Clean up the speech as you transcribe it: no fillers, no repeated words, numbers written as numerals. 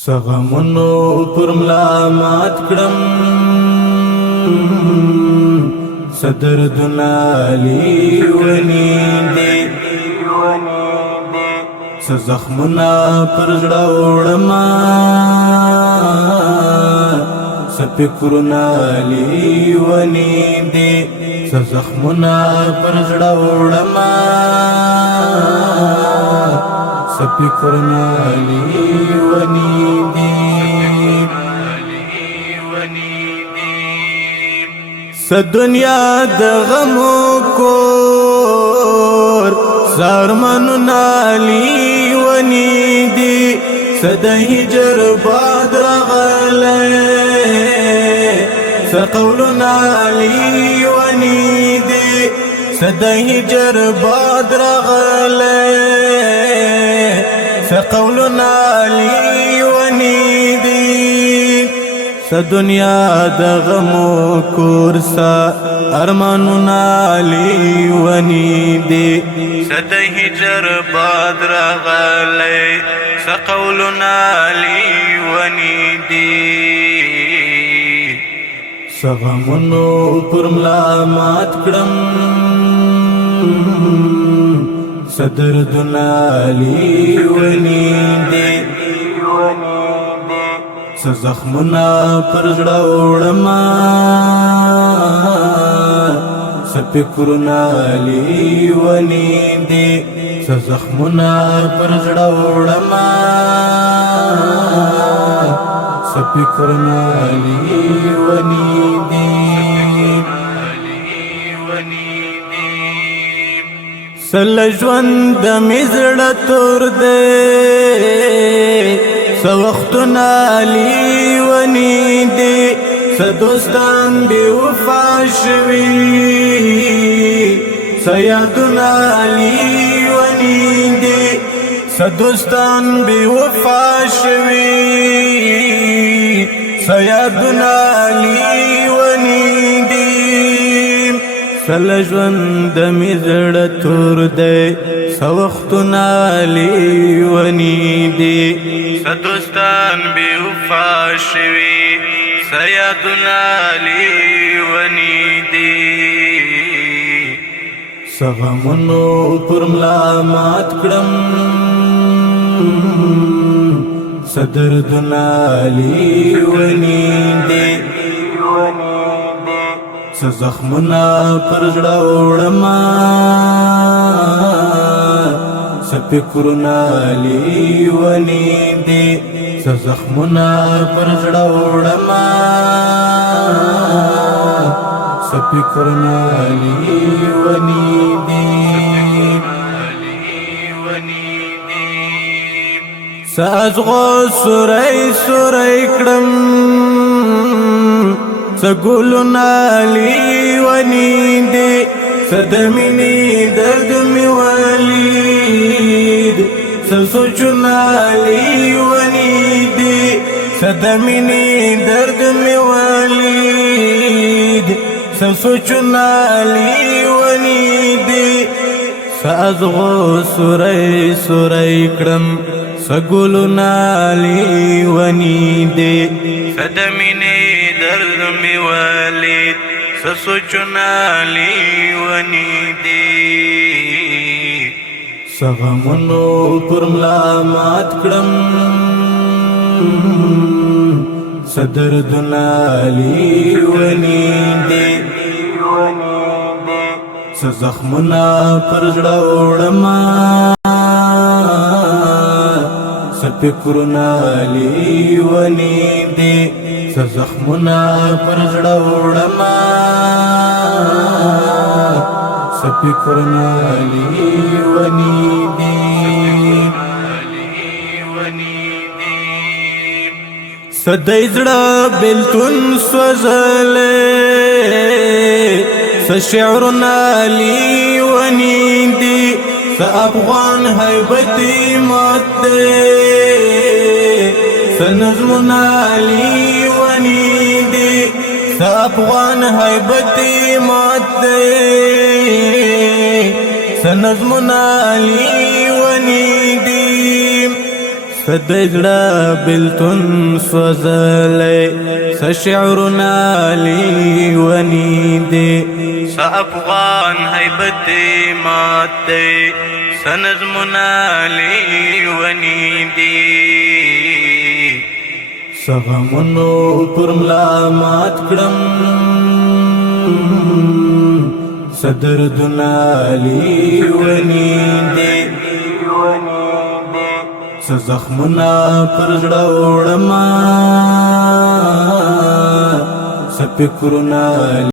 سغمونو پر ملا مات کړم صدردنا لیونی دی سزخمنا پر زړه وړما سفکرنا لیونی دی سزخمنا پر زړه وړما سفکرنا لیونی دی دنیا د غمو کور سارمنو نالی ونی دی صد هجر باد رغلی سقول نالی ونی دی صد هجر باد رغلی سقول نالی ونی دی دنیا د غمو کورسا ارمانو نالی ونی دی صد هجر باد راغلی سقول نالی ونی دی سغمونو پر ملا مات کړم صدرد نالی ونی دی سزخمنا پر زړه وړما سفکرنا لیونی دی سزخمنا پر زړه وړما سفکرنا لیونی دی سل ژوند می زړه تور دی سوختنا لیونی دی سدوستان بی وفا شوی سیادنا لیونی دی سدوستان بی وفا شوی سیادنا لیونی دی سل ژوند می زړه تور دی سوختنا لیونی دی سدوستان بی وفا شوی سیادنا لیونی دی سغمونو پر ملا مات کړم صدردنا لیونی دی سزخمنا پر زړه وړما سفکرنا لیونی دی سزخمنا پر زړه وړما سفکرنا لیونی دی سازغو سوری سوری کړم سګلنا لیونی دی صدمینی درد می ولید سوچنا لیونی دی صدمینی درد می ولید سوچنا لیونی دی سازغو سوری سوری کړم سګلنا لیونی دی صدمینی درد می ولید سوچنا لیونی دی سغمونو پر ملا مات کړم صدردنا لیونی دی سزخمنا پر زړه وړما سفکرنا لیونی دی سزخمنا پر زړه وړما سفکرنا لیونی دی صدای زړه بلتون سوزله سشعرنا لیونی دی سافغان هیبتی مات دی سنظمنا لیونی دی سافغان هیبتی مات دی سنظمنا لیونی دی سدجړه بلتون سوزلې سشعرنا لی ونیدې سافغان هیبت ماته سنظمنا لی ونیدې سغمونو پرملا مات کړم سدردنا لی ونیدې سزخمنا پر زړه وړما سفکرنا